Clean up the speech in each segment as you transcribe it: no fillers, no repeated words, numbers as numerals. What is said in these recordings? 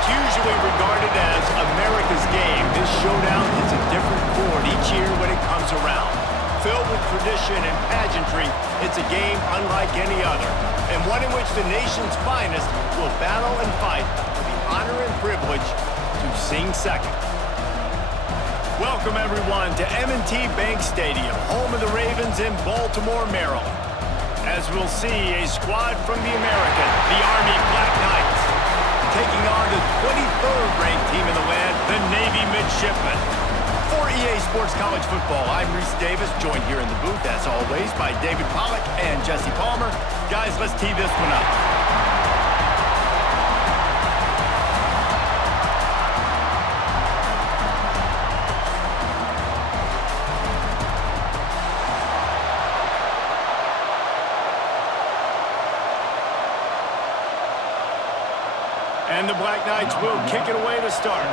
What's usually regarded as America's game, this showdown hits a different chord each year when it comes around. Filled with tradition and pageantry, it's a game unlike any other, and one in which the nation's finest will battle and fight for the honor and privilege to sing second. Welcome, everyone, to M&T Bank Stadium, home of the Ravens in Baltimore, Maryland. As we'll see, a squad from the American, the Army Black Knights, taking on the 23rd ranked team in the land, the Navy Midshipmen. For EA Sports College Football, I'm Reese Davis, joined here in the booth, as always, by David Pollack and Jesse Palmer. Guys, let's tee this one up. And the Black Knights will kick it away to start.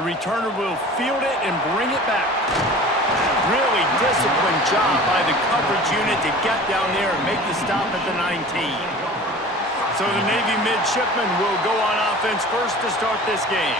The returner will field it and bring it back. Really disciplined job by the coverage unit to get down there and make the stop at the 19. So the Navy Midshipmen will go on offense first to start this game.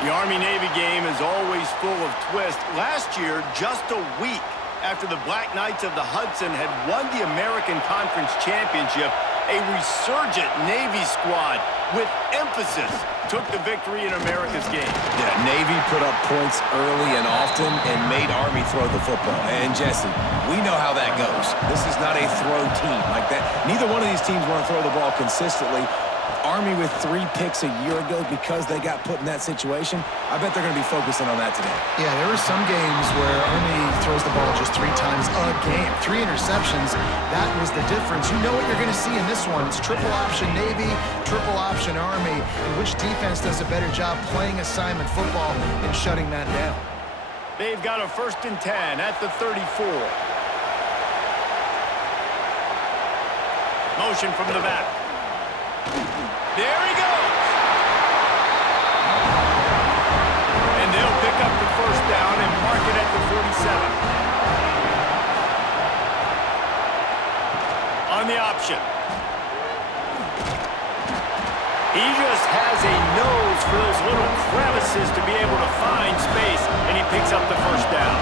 The Army-Navy game is always full of twists. Last year, just a week after the Black Knights of the Hudson had won the American Conference Championship, a resurgent Navy squad with emphasis took the victory in America's game. Yeah, Navy put up points early and often and made Army throw the football. And Jesse, we know how that goes. This is not a throw team like that. Neither one of these teams want to throw the ball consistently. Army with 3 picks a year ago because they got put in that situation. I bet they're going to be focusing on that today. Yeah, there were some games where Army throws the ball just 3 times a game. 3 interceptions, that was the difference. You know what you're going to see in this one. It's triple option Navy, triple option Army. And which defense does a better job playing assignment football and shutting that down? They've got a 1st and 10 at the 34. Motion from the back. There he goes! And they'll pick up the 1st down and mark it at the 47. On the option. He just has a nose for those little crevices to be able to find space, and he picks up the 1st down.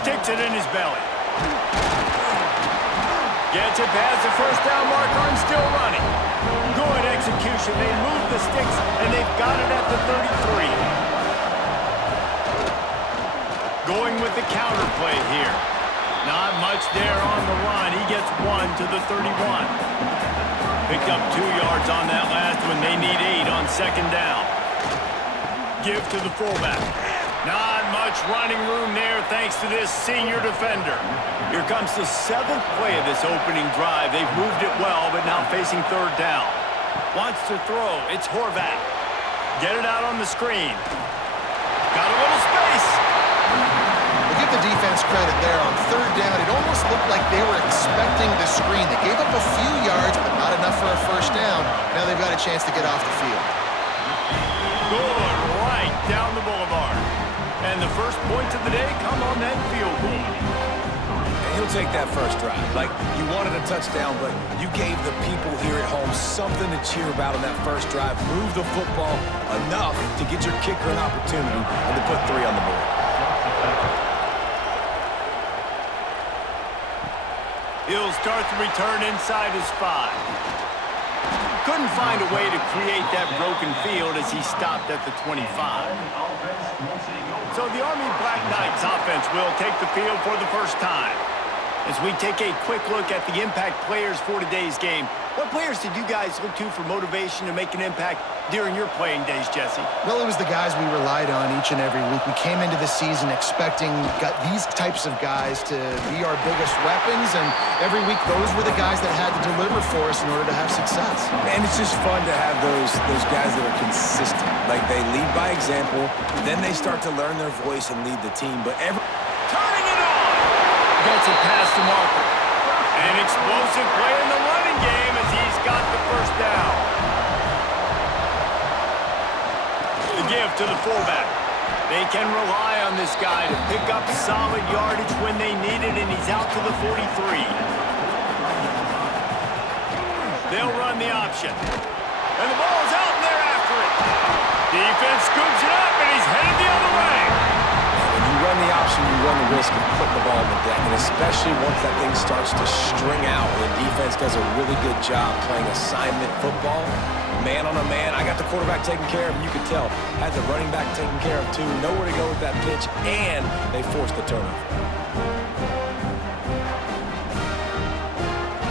Sticks it in his belly. Gets it past the 1st down marker and still running. Good execution. They move the sticks, and they've got it at the 33. Going with the counter play here. Not much there on the run. He gets 1 to the 31. Picked up 2 yards on that last one. They need 8 on 2nd down. Give to the fullback. Not much running room there thanks to this senior defender. Here comes the 7th play of this opening drive. They've moved it well, but now facing 3rd down. Wants to throw. It's Horvath. Get it out on the screen. Got a little space. We'll give the defense credit there on 3rd down. It almost looked like they were expecting the screen. They gave up a few yards, but not enough for a 1st down. Now they've got a chance to get off the field. Good, right down the boulevard. And the 1st points of the day come on that field goal. And he'll take that 1st drive. Like, you wanted a touchdown, but you gave the people here at home something to cheer about on that 1st drive. Move the football enough to get your kicker an opportunity and to put 3 on the board. He'll start the return inside his 5. Couldn't find a way to create that broken field as he stopped at the 25. So the Army Black Knights offense will take the field for the 1st time. As we take a quick look at the impact players for today's game, what players did you guys look to for motivation to make an impact during your playing days, Jesse? Well, it was the guys we relied on each and every week. We came into the season expecting these types of guys to be our biggest weapons, and every week those were the guys that had to deliver for us in order to have success. And it's just fun to have those guys that are consistent. Like, they lead by example, then they start to learn their voice and lead the team. But turning it on! Gets it past the marker. An explosive play in the running game as he's got the 1st down. The give to the fullback. They can rely on this guy to pick up solid yardage when they need it, and he He's out to the 43. They'll run the option. And the ball's out, and they're after it. Defense scoops it up, and he's headed the other way. When you run the option, you run the risk of putting the ball on the deck, and especially once that thing starts to string out, the defense does a really good job playing assignment football. Man on a man, I got the quarterback taken care of, and you could tell, had the running back taken care of too, nowhere to go with that pitch, and they forced the turnover.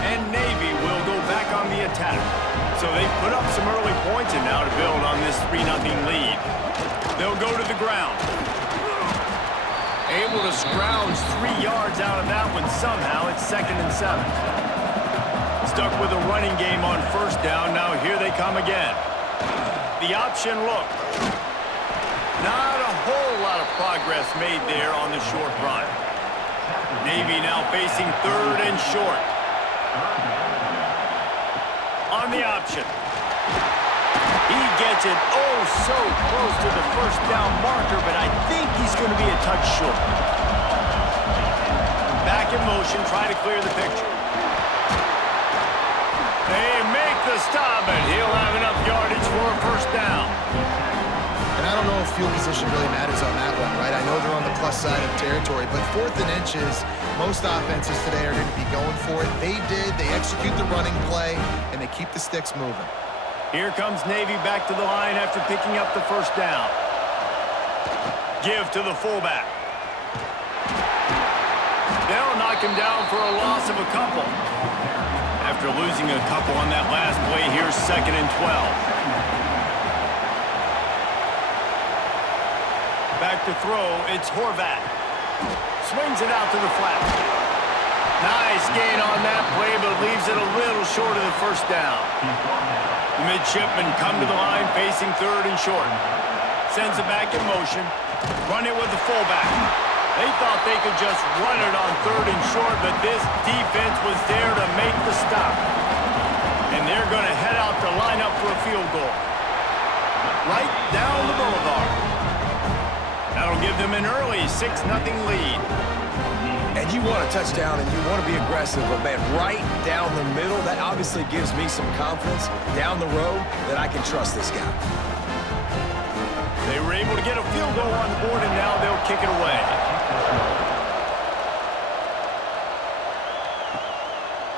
And Navy will go back on the attack. So they've put up some early points and now to build on this 3-0 lead. They'll go to the ground. Able to scrounge 3 yards out of that one somehow. It's 2nd and 7. Stuck with a running game on 1st down. Now here they come again. The option look. Not a whole lot of progress made there on the short run. Navy now facing 3rd and short. On the option. He gets it so close to the 1st down marker, but I think he's going to be a touch short. Back in motion, try to clear the picture. They make the stop, and he'll have enough yardage for a 1st down. And I don't know if field position really matters on that one, right? I know they're on the plus side of territory, but 4th and inches, most offenses today are going to be going for it. They did. They execute the running play, and they keep the sticks moving. Here comes Navy back to the line after picking up the 1st down. Give to the fullback. They'll knock him down for a loss of a couple. After losing a couple on that last play, here's 2nd and 12. Back to throw, it's Horvat. Swings it out to the flat. Nice gain on that play, but leaves it a little short of the 1st down. The midshipmen come to the line facing 3rd and short. Sends it back in motion. Run it with the fullback. They thought they could just run it on 3rd and short, but this defense was there to make the stop. And they're going to head out to line up for a field goal. Right down the boulevard. That'll give them an early 6-0 lead. And you want a touchdown and you want to be aggressive, but man, right down the middle, that obviously gives me some confidence down the road that I can trust this guy. They were able to get a field goal on the board, and now they'll kick it away.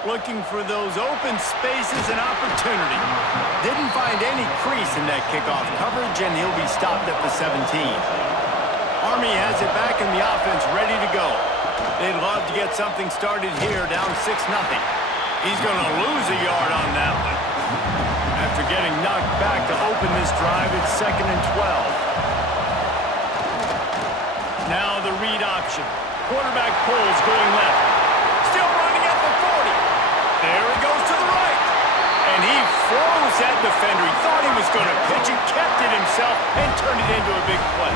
Looking for those open spaces and opportunity. Didn't find any crease in that kickoff coverage, and he'll be stopped at the 17. Army has it back in the offense, ready to go. They'd love to get something started here, down 6-0. He's going to lose a yard on that one. After getting knocked back to open this drive, it's 2nd and 12. Now the read option. Quarterback pulls going left. Still running at the 40. There he goes to the right. And he froze that defender. He thought he was going to pitch it, kept it himself, and turned it into a big play.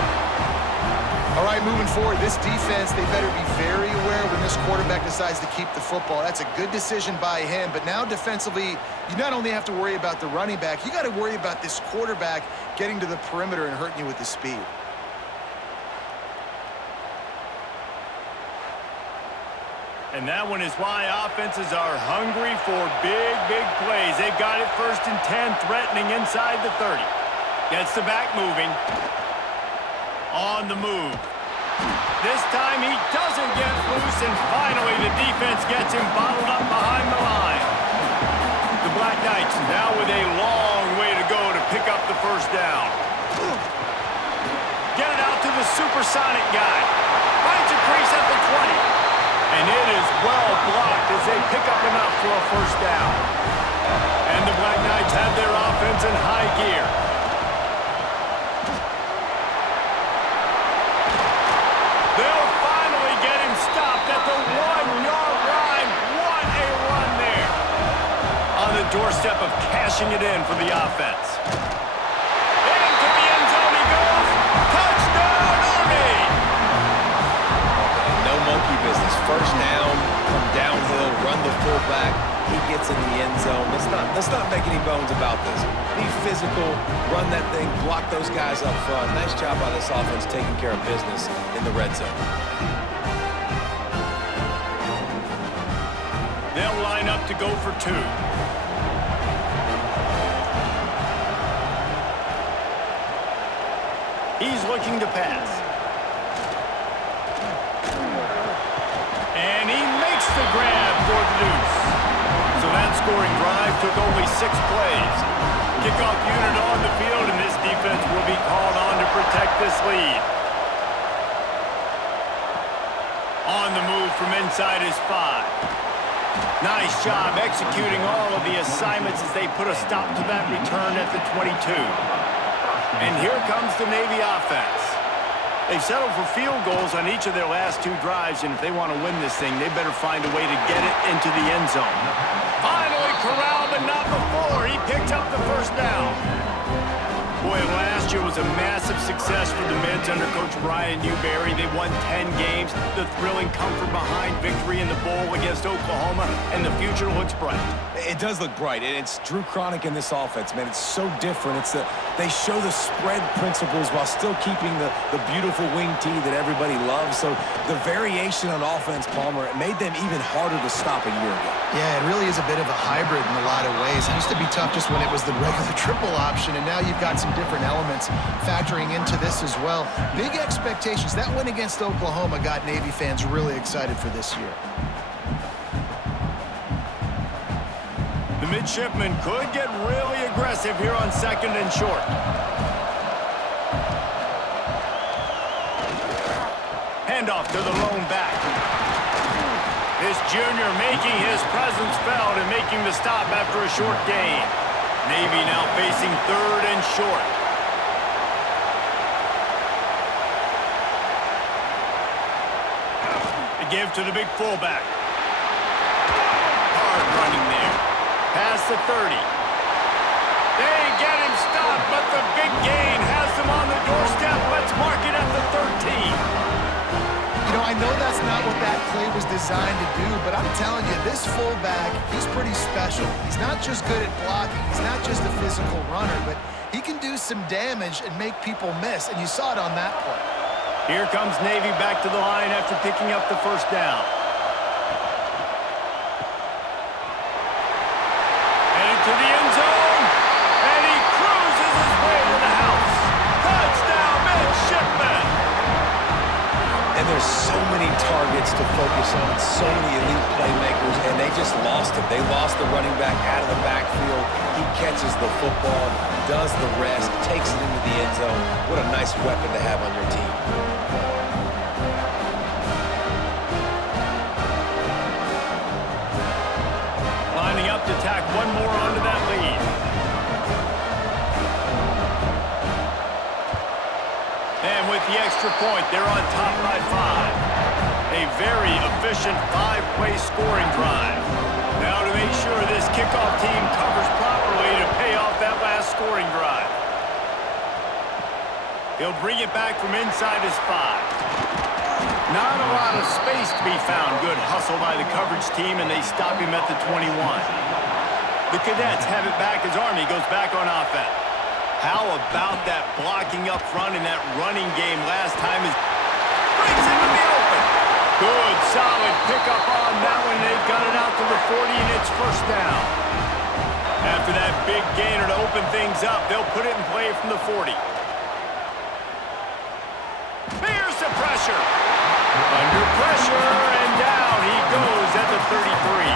All right, moving forward, this defense, they better be very aware when this quarterback decides to keep the football. That's a good decision by him, but now defensively, you not only have to worry about the running back, you got to worry about this quarterback getting to the perimeter and hurting you with the speed. And that one is why offenses are hungry for big, big plays. They've got it 1st and 10, threatening inside the 30. Gets the back moving. On the move. This time he doesn't get loose, and finally the defense gets him bottled up behind the line. The Black Knights now with a long way to go to pick up the 1st down. Get it out to the supersonic guy. Finds a crease at the 20. And it is well blocked as they pick up enough for a 1st down. And the Black Knights have their offense in high gear. They'll finally get him stopped at the 1-yard line. What a run there. On the doorstep of cashing it in for the offense. Into the end zone he goes. Touchdown, Army! No monkey business. 1st down, come downhill, run the fullback. He gets in the end zone. Let's not make any bones about this. Be physical, run that thing, block those guys up front. Nice job by this offense taking care of business in the red zone. They'll line up to go for two. He's looking to pass. And he makes the grab for the deuce. So that scoring drive took only 6 plays. Kickoff unit on the field, and this defense will be called on to protect this lead. On the move from inside his 5. Nice job executing all of the assignments as they put a stop to that return at the 22. And here comes the Navy offense. They've settled for field goals on each of their last 2 drives, and if they want to win this thing, they better find a way to get it into the end zone. Finally corralled, but not before. He picked up the first down. Boy, last year was a massive success for the Mids under Coach Brian Newberry. They won 10 games. The thrilling comfort behind victory in the bowl against Oklahoma, and the future looks bright. It does look bright, and it's Drew Cronick in this offense, man. It's so different. They show the spread principles while still keeping the beautiful wing tee that everybody loves. So the variation on offense, Palmer, it made them even harder to stop a year ago. Yeah, it really is a bit of a hybrid in a lot of ways. It used to be tough just when it was the regular triple option, and now you've got some different elements factoring into this as well. Big expectations. That win against Oklahoma got Navy fans really excited for this year. The midshipmen could get really aggressive here on 2nd and short. Handoff to the lone back. This junior making his presence felt and making the stop after a short gain. Navy now facing 3rd and short. The give to the big fullback. Hard running there. Past the 30. They get him stopped, but the big gain has them on the doorstep. Let's mark it at the 13. You know, I know that's not what that play was designed to do, but I'm telling you, this fullback, he's pretty special. He's not just good at blocking. He's not just a physical runner, but he can do some damage and make people miss, and you saw it on that play. Here comes Navy back to the line after picking up the first down. Headed to the end zone, and he cruises his way to the house. Touchdown, midshipmen! And there's so many targets to focus on, so many elite playmakers, and they just lost it. They lost the running back out of the backfield. He catches the football, does the rest, takes it into the end zone. What a nice weapon to have on your team. Lining up to tack one more onto that lead. And with the extra point, they're on top by 5. A very efficient 5-play scoring drive. Now to make sure this kickoff team covers properly to pay off that last scoring drive. He'll bring it back from inside his 5. Not a lot of space to be found. Good hustle by the coverage team, and they stop him at the 21. The Cadets have it back as Army goes back on offense. How about that blocking up front in that running game last time? Brings him to the open. Good, solid pickup on that one. They've got it out to the 40, and it's first down. After that big gainer to open things up, they'll put it in play from the 40. There's the pressure. Under pressure, and down he goes at the 33.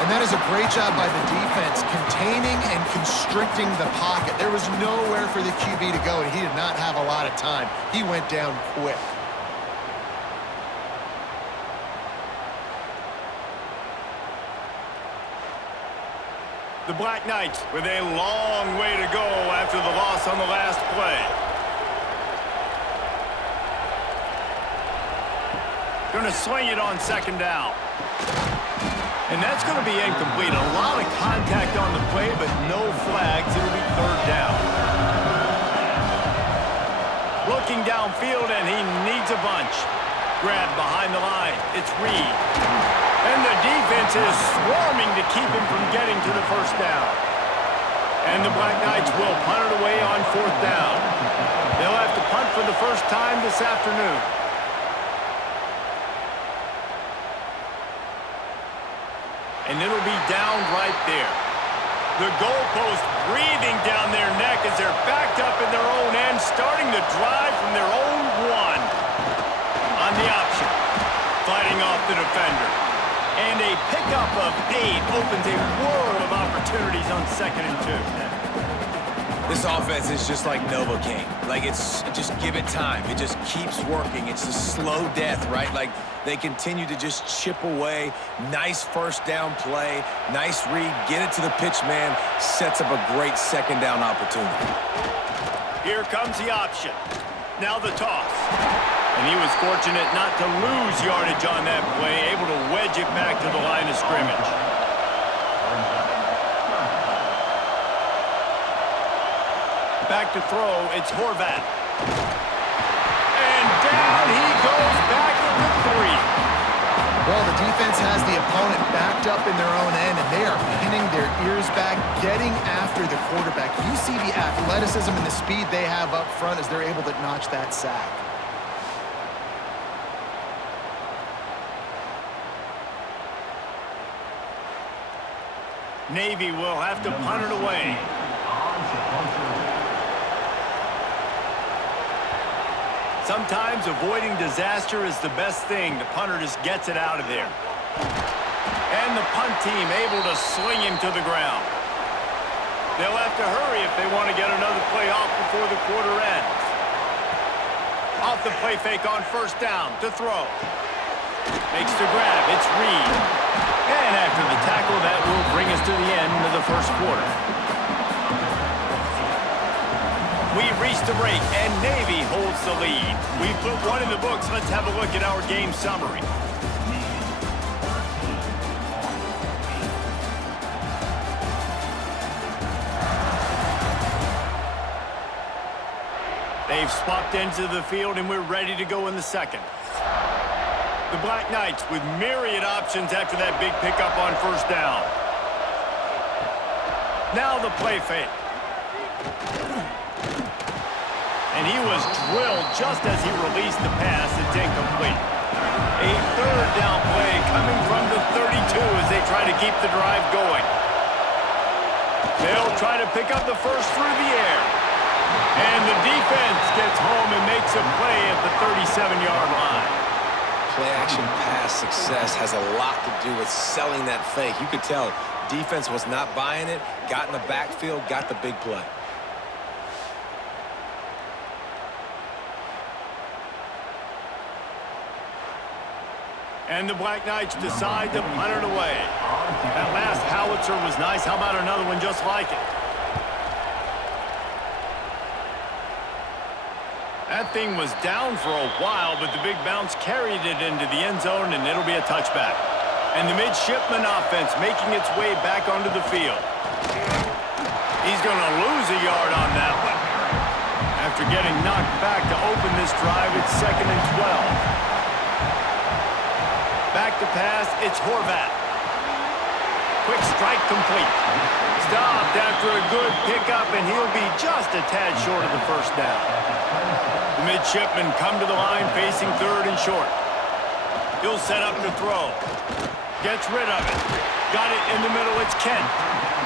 And that is a great job by the defense, containing and constricting the pocket. There was nowhere for the QB to go, and he did not have a lot of time. He went down quick. The Black Knights with a long way to go after the loss on the last play. Going to swing it on 2nd down. And that's going to be incomplete. A lot of contact on the play, but no flags. It'll be 3rd down. Looking downfield, and he needs a bunch. Grab behind the line. It's Reed. And the defense is swarming to keep him from getting to the first down. And the Black Knights will punt it away on 4th down. They'll have to punt for the first time this afternoon. and it'll be down right there. The goalpost breathing down their neck as they're backed up in their own end, starting to drive from their own one. On the option, fighting off the defender. And a pickup of 8 opens a world of opportunities on 2nd and 2. This offense is just like Novocaine. Like, it's just give it time. It just keeps working. It's a slow death, right? Like, they continue to just chip away. Nice first down play. Nice read. Get it to the pitch man. Sets up a great 2nd down opportunity. Here comes the option. Now the toss. And he was fortunate not to lose yardage on that play, able to wedge it back to the line of scrimmage. Back to throw, it's Horvath. And down he goes back at the 3. Well, the defense has the opponent backed up in their own end, and they are pinning their ears back, getting after the quarterback. You see the athleticism and the speed they have up front as they're able to notch that sack. Navy will have to punt it away. Sometimes avoiding disaster is the best thing. The punter just gets it out of there. And the punt team able to sling him to the ground. They'll have to hurry if they want to get another play off before the quarter ends. Off the play fake on 1st down to throw. Makes the grab. It's Reed. And after the tackle, that will bring us to the end of the 1st quarter. We've reached the break, and Navy holds the lead. We've put one in the books. Let's have a look at our game summary. They've swapped into the field, and we're ready to go in the 2nd. The Black Knights with myriad options after that big pickup on 1st down. Now the play fake. And he was drilled just as he released the pass. It's incomplete. A 3rd down play coming from the 32 as they try to keep the drive going. They'll try to pick up the first through the air. And the defense gets home and makes a play at the 37-yard line. Play-action pass success has a lot to do with selling that fake. You could tell defense was not buying it, got in the backfield, got the big play. And the Black Knights decide to punt it away. That last howitzer was nice. How about another one just like it? That thing was down for a while, but the big bounce carried it into the end zone, and it'll be a touchback. And the midshipman offense making its way back onto the field. He's going to lose a yard on that one. After getting knocked back to open this drive, it's 2nd and 12. Back to pass, it's Horvath. Quick strike complete. Stopped after a good pickup, and he'll be just a tad short of the 1st down. The midshipmen come to the line facing 3rd and short. He'll set up to throw. Gets rid of it. Got it in the middle, it's Kent.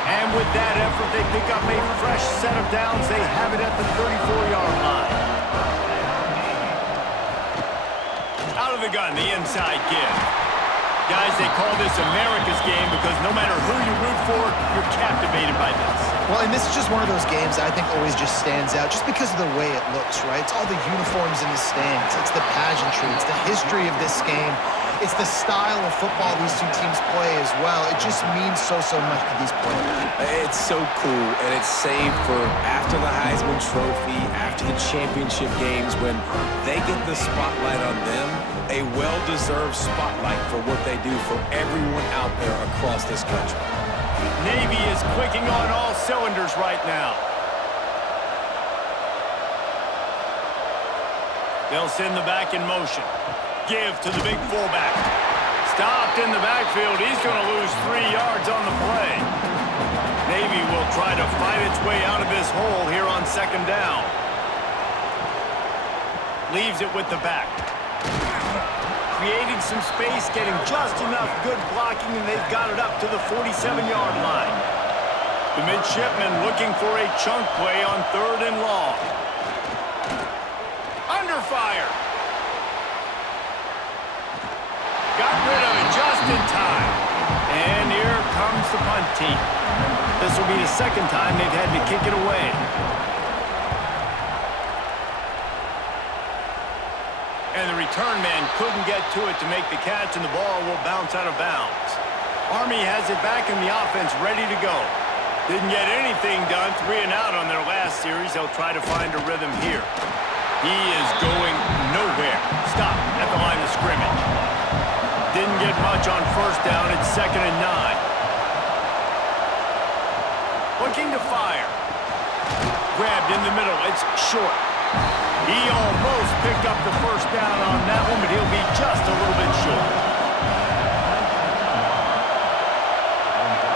And with that effort, they pick up a fresh set of downs. They have it at the 34-yard line. Out of the gun, the inside give. Guys, they call this America's game because no matter who you root for, you're captivated by this. Well, and this is just one of those games that I think always just stands out just because of the way it looks, right? It's all the uniforms in the stands. It's the pageantry. It's the history of this game. It's the style of football these two teams play as well. It just means so much to these players. It's so cool, and it's saved for after the Heisman Trophy, after the championship games, when they get the spotlight on them, a well-deserved spotlight for what they do for everyone out there across this country. Navy is clicking on all cylinders right now. They'll send the back in motion. Give to the big fullback. Stopped in the backfield. He's going to lose 3 yards on the play. Navy will try to fight its way out of this hole here on 2nd down. Leaves it with the back. creating some space, getting just enough good blocking, and they've got it up to the 47-yard line. The midshipmen looking for a chunk play on 3rd and long. Under fire. Got rid of it just in time. And here comes the punt team. This will be the second time they've had to kick it away. And the return man couldn't get to it to make the catch, and the ball will bounce out of bounds. Army has it back in the offense, ready to go. Didn't get anything done, 3 and out on their last series. They'll try to find a rhythm here. He is going nowhere. Stop at the line of scrimmage. Didn't get much on 1st down. It's 2nd and 9. Looking to fire. Grabbed in the middle. It's short. He almost picked up the 1st down on that one, but he'll be just a little bit short.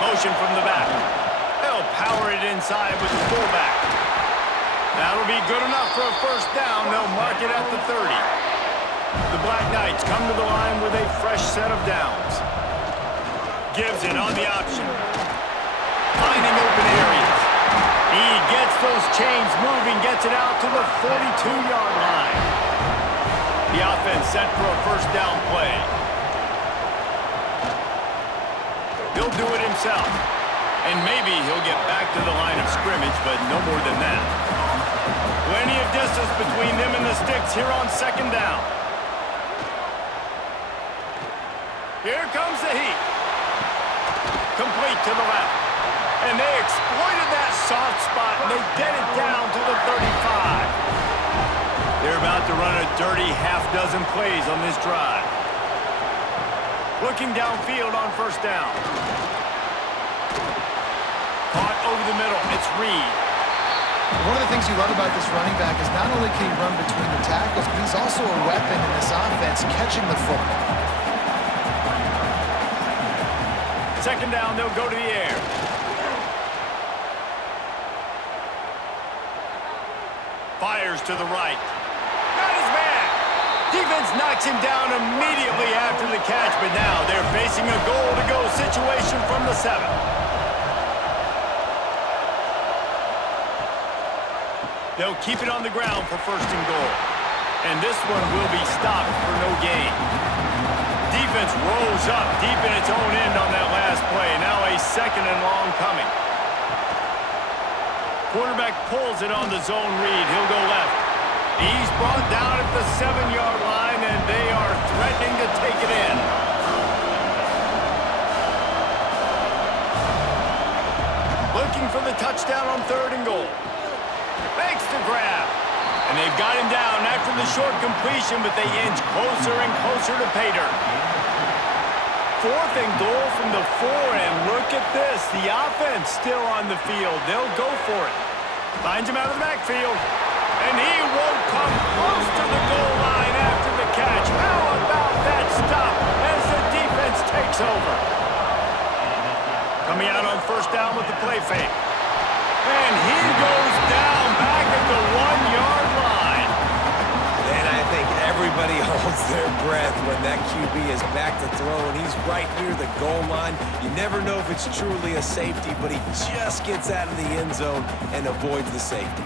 Motion from the back. They'll power it inside with the fullback. That'll be good enough for a 1st down. They'll mark it at the 30. The Black Knights come to the line with a fresh set of downs. Gives it on the option. Finding open areas. He gets those chains moving, gets it out to the 42-yard line. The offense set for a 1st down play. He'll do it himself. And maybe he'll get back to the line of scrimmage, but no more than that. Plenty of distance between them and the Stix here on 2nd down. Here comes the heat. Complete to the left. And they exploited that soft spot, and they get it down to the 35. They're about to run a dirty half-dozen plays on this drive. Looking downfield on 1st down. Caught over the middle. It's Reed. One of the things you love about this running back is not only can he run between the tackles, but he's also a weapon in this offense, catching the football. 2nd down, they'll go to the air. Fires to the right. Got his man. Defense knocks him down immediately after the catch, but now they're facing a goal-to-go situation from the 7. They'll keep it on the ground for 1st and goal. And this one will be stopped for no gain. Defense rolls up deep in its own end on that last play. Now a 2nd and long coming. Quarterback pulls it on the zone read. He'll go left. He's brought down at the 7-yard line, and they are threatening to take it in. Looking for the touchdown on 3rd and goal. Makes the grab. And they've got him down after the short completion, but they inch closer and closer to pay dirt. 4th and goal from the 4, and look at this. The offense still on the field. They'll go for it. Finds him out of the backfield. And he won't come close to the goal line after the catch. How about that stop as the defense takes over? Coming out on 1st down with the play fake. And he goes down back at the 1-yard line. And I think everybody holds their breath when that QB is back to throw, and he's right near the goal line. You never know if it's truly a safety, but he just gets out of the end zone and avoids the safety.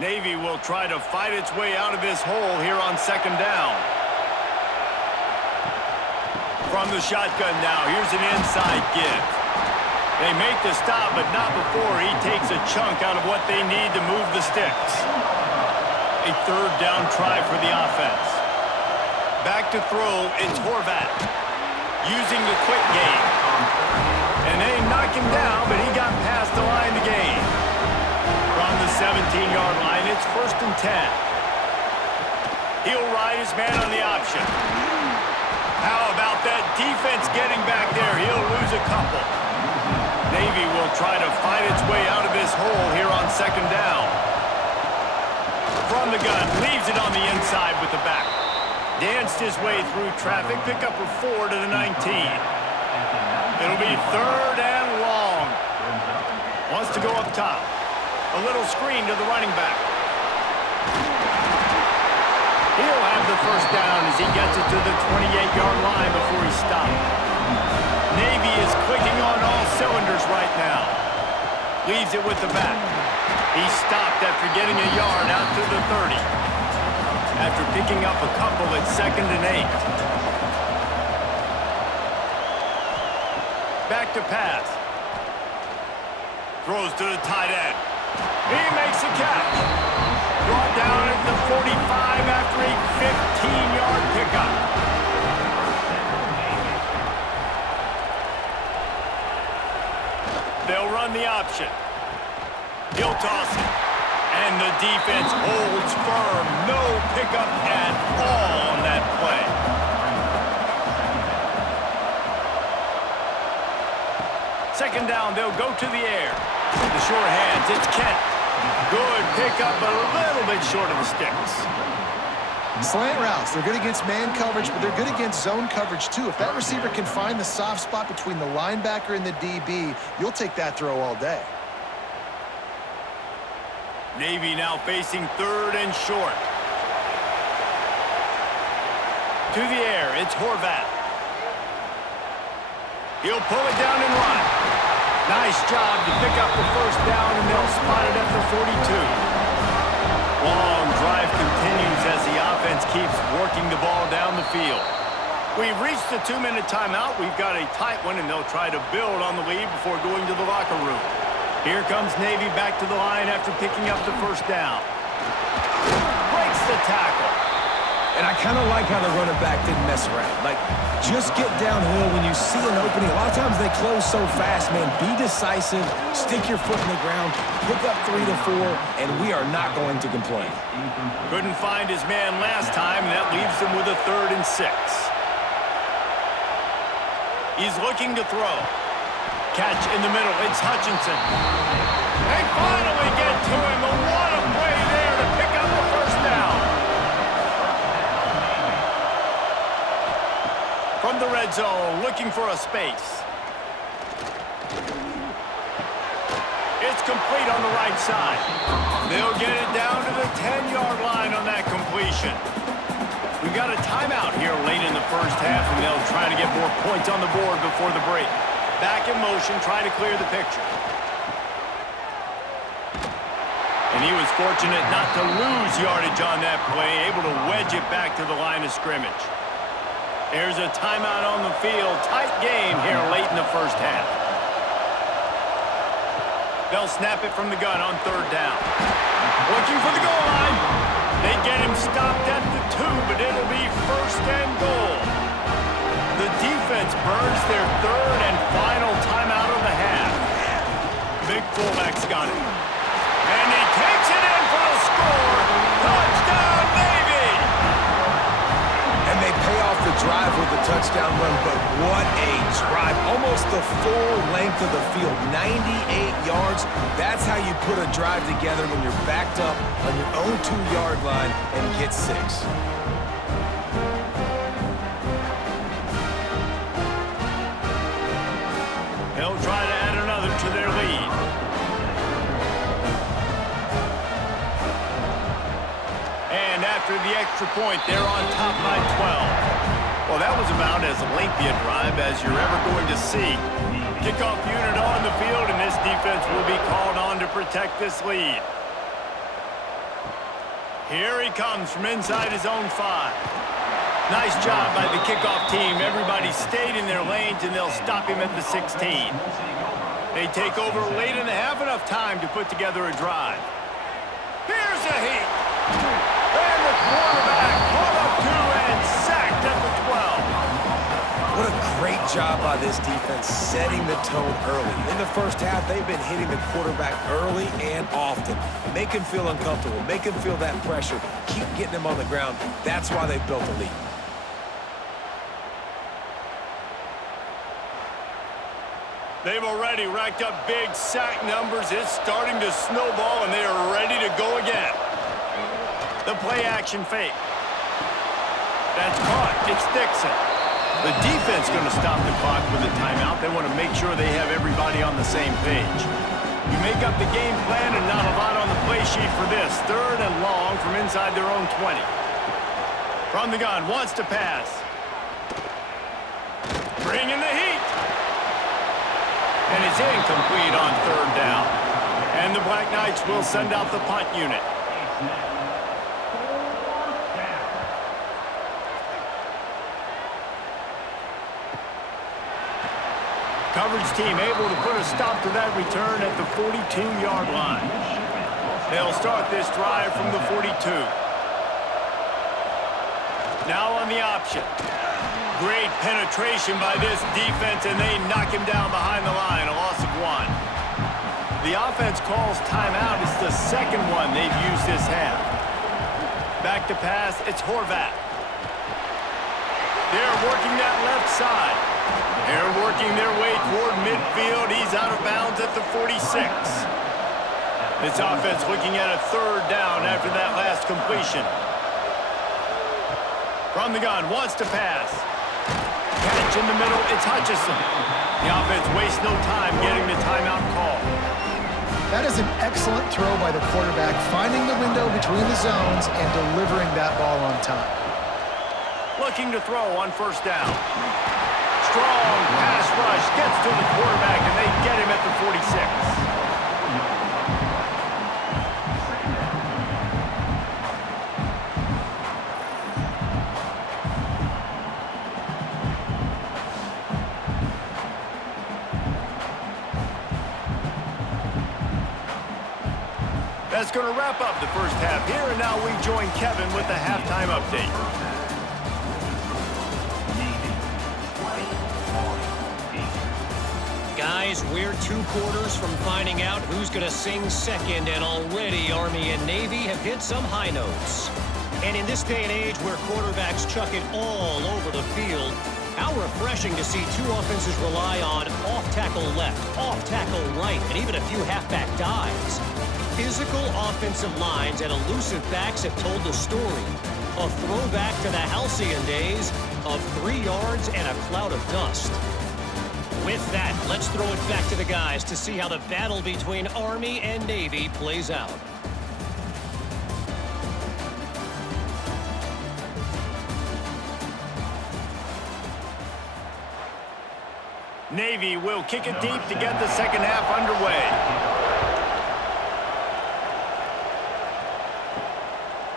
Navy will try to fight its way out of this hole here on 2nd down. From the shotgun now, here's an inside give. They make the stop, but not before he takes a chunk out of what they need to move the Stix. A 3rd down try for the offense. Back to throw, it's Horvat. Using the quick game. And they knock him down, but he got past the line to gain. From the 17-yard line, it's 1st and 10. He'll ride his man on the option. How about that defense getting back there? He'll lose a couple. Navy will try to fight its way out of this hole here on 2nd down. From the gun, leaves it on the inside with the back. Danced his way through traffic, pick up a 4 to the 19. It'll be 3rd and long. Wants to go up top. A little screen to the running back. He'll have the first down as he gets it to the 28-yard line before he stopped. Navy is clicking on all cylinders right now. Leaves it with the back. He stopped after getting a yard out to the 30. After picking up a couple at 2nd and 8. Back to pass. Throws to the tight end. He makes a catch. Brought down at the 45 after a 15-yard pickup. They'll run the option. He'll toss it. And the defense holds firm. No pickup at all on that play. Second down, they'll go to the air. The short hands, it's Kent. Good pickup, but a little bit short of the sticks. Slant routes, they're good against man coverage, but they're good against zone coverage too. If that receiver can find the soft spot between the linebacker and the DB, you'll take that throw all day. Navy now facing 3rd and short. To the air, it's Horvath. He'll pull it down and run. Nice job to pick up the first down, and they'll spot it at the 42. Long drive continues as the offense keeps working the ball down the field. We've reached the 2-minute timeout. We've got a tight one, and they'll try to build on the lead before going to the locker room. Here comes Navy back to the line after picking up the first down. Breaks the tackle. And I kind of like how the running back didn't mess around. Like, just get downhill when you see an opening. A lot of times they close so fast, man. Be decisive, stick your foot in the ground, pick up 3 to 4, and we are not going to complain. Couldn't find his man last time, and that leaves him with a 3rd and 6. He's looking to throw. Catch in the middle, it's Hutchinson. They finally get to him, and what a play there to pick up the first down. From the red zone, looking for a space. It's complete on the right side. They'll get it down to the 10-yard line on that completion. We got a timeout here late in the first half, and they'll try to get more points on the board before the break. Back in motion, trying to clear the picture. And he was fortunate not to lose yardage on that play, able to wedge it back to the line of scrimmage. There's a timeout on the field. Tight game here late in the first half. They'll snap it from the gun on 3rd down. Looking for the goal line. They get him stopped at the 2, but it'll be 1st and goal. The defense burns their 3rd and final timeout of the half. Big fullback's got it. And he takes it in for the score. Touchdown, Navy! And they pay off the drive with the touchdown run, but what a drive. Almost the full length of the field, 98 yards. That's how you put a drive together when you're backed up on your own 2-yard line and get 6. They'll try to add another to their lead. And after the extra point, they're on top by 12. Well, that was about as lengthy a drive as you're ever going to see. Kickoff unit on the field, and this defense will be called on to protect this lead. Here he comes from inside his own 5. Nice job by the kickoff team. Everybody stayed in their lanes, and they'll stop him at the 16. They take over late in the half, enough time to put together a drive. Here's a heat. And the quarterback pulled up 2 and sacked at the 12. What a great job by this defense setting the tone early. In the first half, they've been hitting the quarterback early and often. Make him feel uncomfortable. Make him feel that pressure. Keep getting him on the ground. That's why they've built a lead. They've already racked up big sack numbers. It's starting to snowball, and they are ready to go again. The play-action fake. That's caught. It's Stix. The defense going to stop the clock with a timeout. They want to make sure they have everybody on the same page. You make up the game plan and not a lot on the play sheet for this. 3rd and long from inside their own 20. From the gun, wants to pass. Bringing the heat. And it's incomplete on 3rd down. And the Black Knights will send out the punt unit. Coverage team able to put a stop to that return at the 42-yard line. They'll start this drive from the 42. Now on the option. Great penetration by this defense, and they knock him down behind the line, a loss of 1. The offense calls timeout. It's the 2nd one they've used this half. Back to pass, it's Horvath. They're working that left side. They're working their way toward midfield. He's out of bounds at the 46. This offense looking at a 3rd down after that last completion. From the gun, wants to pass. Catch in the middle, it's Hutchinson. The offense wastes no time getting the timeout call. That is an excellent throw by the quarterback, finding the window between the zones and delivering that ball on time. Looking to throw on 1st down. Strong pass rush gets to the quarterback, and they get him at the 46. That's going to wrap up the first half here, and now we join Kevin with the halftime update. Guys, we're 2 quarters from finding out who's going to sing second, and already Army and Navy have hit some high notes. And in this day and age where quarterbacks chuck it all over the field, how refreshing to see 2 offenses rely on off-tackle left, off-tackle right, and even a few halfback dives. Physical offensive lines and elusive backs have told the story. A throwback to the halcyon days of 3 yards and a cloud of dust. With that, let's throw it back to the guys to see how the battle between Army and Navy plays out. Navy will kick it deep to get the second half underway.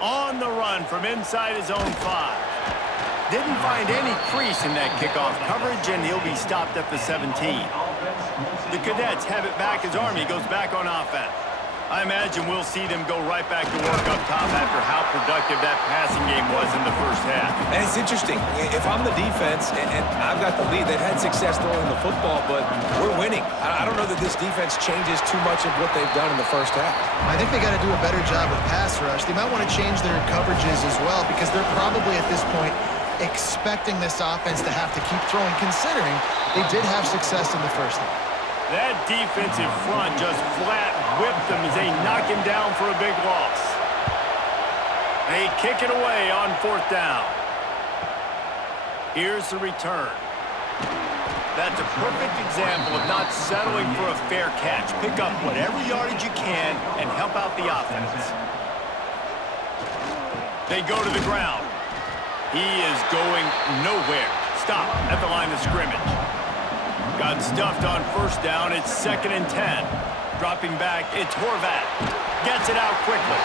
On the run from inside his own 5. Didn't find any crease in that kickoff coverage, and he'll be stopped at the 17. The Cadets have it back as Army goes back on offense. I imagine we'll see them go right back to work up top after how productive that passing game was in the first half. And it's interesting. If I'm the defense and I've got the lead, they've had success throwing the football, but we're winning. I don't know that this defense changes too much of what they've done in the first half. I think they got to do a better job with pass rush. They might want to change their coverages as well, because they're probably at this point expecting this offense to have to keep throwing, considering they did have success in the first half. That defensive front just flat whipped them as they knock him down for a big loss. They kick it away on 4th down. Here's the return. That's a perfect example of not settling for a fair catch. Pick up whatever yardage you can and help out the offense. They go to the ground. He is going nowhere. Stop at the line of scrimmage. Got stuffed on 1st down. It's 2nd and 10. Dropping back, it's Horvath. Gets it out quickly.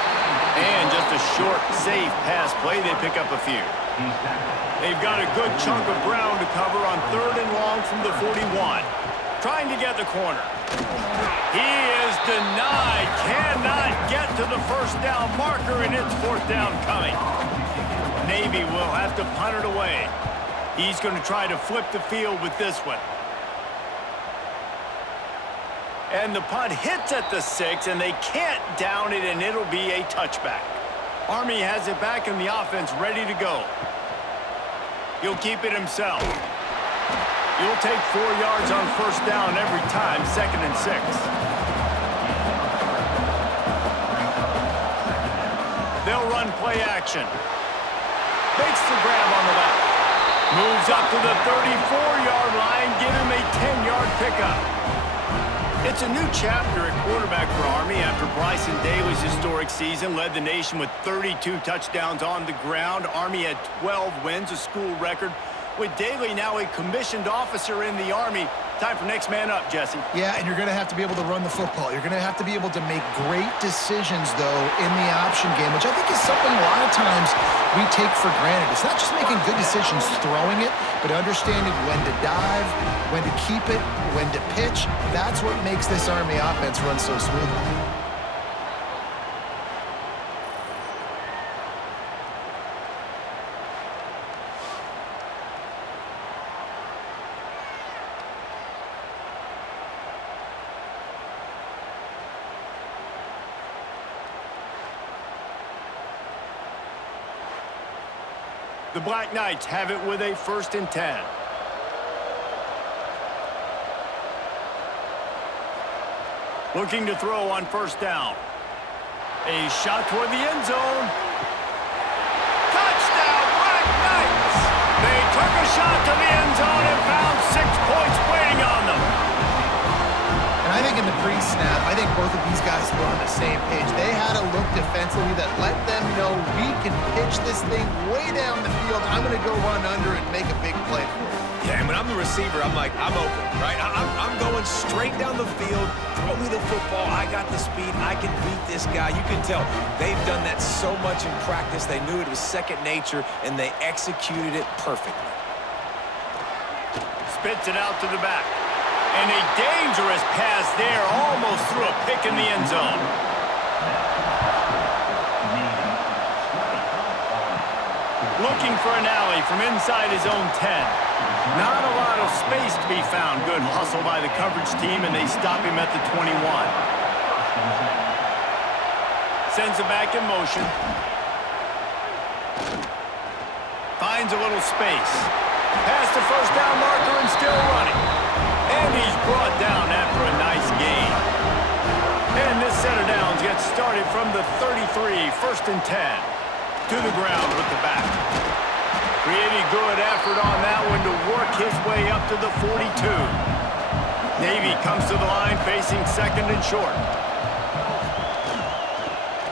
And just a short, safe pass play. They pick up a few. They've got a good chunk of ground to cover on 3rd and long from the 41. Trying to get the corner. He is denied. Cannot get to the 1st down marker, and it's 4th down coming. Navy will have to punt it away. He's going to try to flip the field with this one. And the punt hits at the 6, and they can't down it, and it'll be a touchback. Army has it back in the offense, ready to go. He'll keep it himself. He'll take 4 yards on 1st down every time, 2nd and 6. They'll run play action. Makes the grab on the left. Moves up to the 34-yard line, give him a 10-yard pickup. It's a new chapter at quarterback for Army after Bryson Daly's historic season led the nation with 32 touchdowns on the ground. Army had 12 wins, a school record. With Daly now a commissioned officer in the Army, time for next man up, Jesse. Yeah, and you're going to have to be able to run the football. You're going to have to be able to make great decisions, though, in the option game, which I think is something a lot of times we take for granted. It's not just making good decisions throwing it, but understanding when to dive, when to keep it, when to pitch. That's what makes this Army offense run so smoothly. The Black Knights have it with a 1st and 10. Looking to throw on 1st down. A shot toward the end zone. Touchdown, Black Knights! They took a shot to the end zone and found 6 points waiting on them. And I think in the pre-snap, I think both of these guys were on the same page. They had a look defensively that let them know we can pitch this thing way down the field. I'm going to go run under and make a big play for it. Yeah, and when I'm the receiver, I'm like, I'm open, right? I'm going straight down the field. Throw me the football. I got the speed. I can beat this guy. You can tell they've done that so much in practice. They knew it was second nature, and they executed it perfectly. Spits it out to the back. And a dangerous pass there, almost threw a pick in the end zone. Looking for an alley from inside his own 10. Not a lot of space to be found. Good hustle by the coverage team, and they stop him at the 21. Sends it back in motion. Finds a little space. Past the 1st down marker and still running. And he's brought down after a nice gain. And this set of downs gets started from the 33, 1st and 10. To the ground with the back. Pretty good effort on that one to work his way up to the 42. Navy comes to the line facing 2nd and short.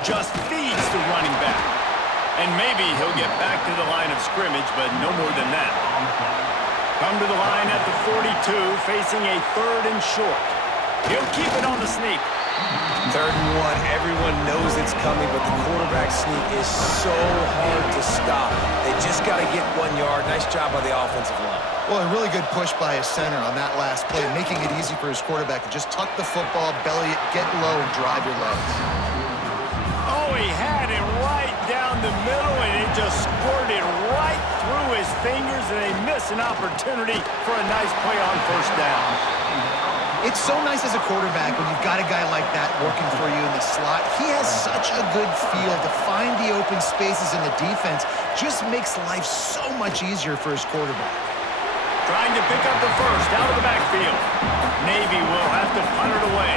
Just feeds the running back. And maybe he'll get back to the line of scrimmage, but no more than that. Come to the line at the 42, facing a 3rd and short. He'll keep it on the sneak. 3rd and 1. Everyone knows it's coming, but the quarterback sneak is so hard to stop. They just got to get 1 yard. Nice job by the offensive line. Well, a really good push by his center on that last play, making it easy for his quarterback to just tuck the football, belly it, get low, and drive your legs. Oh, he had it right down the middle, and it just squirted right through his fingers, and they miss an opportunity for a nice play on 1st down. It's so nice as a quarterback when you've got a guy like that working for you in the slot. He has such a good feel to find the open spaces in the defense. Just makes life so much easier for his quarterback. Trying to pick up the 1st out of the backfield. Navy will have to punt it away.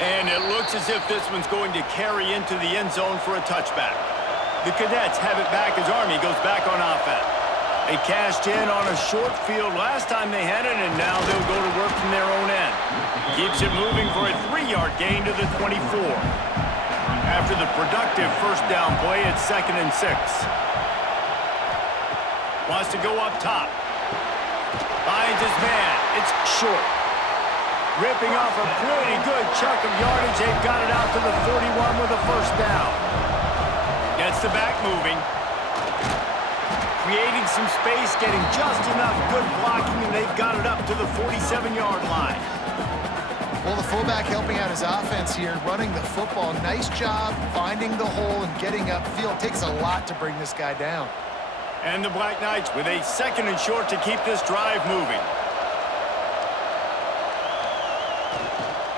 And it looks as if this one's going to carry into the end zone for a touchback. The Cadets have it back as Army goes back on offense. They cashed in on a short field last time they had it, and now they'll go to work from their own end. Keeps it moving for a 3-yard gain to the 24. After the productive 1st down play, it's 2nd and 6. Wants to go up top. Finds his man. It's short. Ripping off a pretty good chunk of yardage. They've got it out to the 41 with a 1st down. Gets the back moving. Creating some space, getting just enough good blocking, and they've got it up to the 47-yard line. Well, the fullback helping out his offense here, running the football. Nice job finding the hole and getting upfield. It takes a lot to bring this guy down. And the Black Knights with a 2nd and short to keep this drive moving.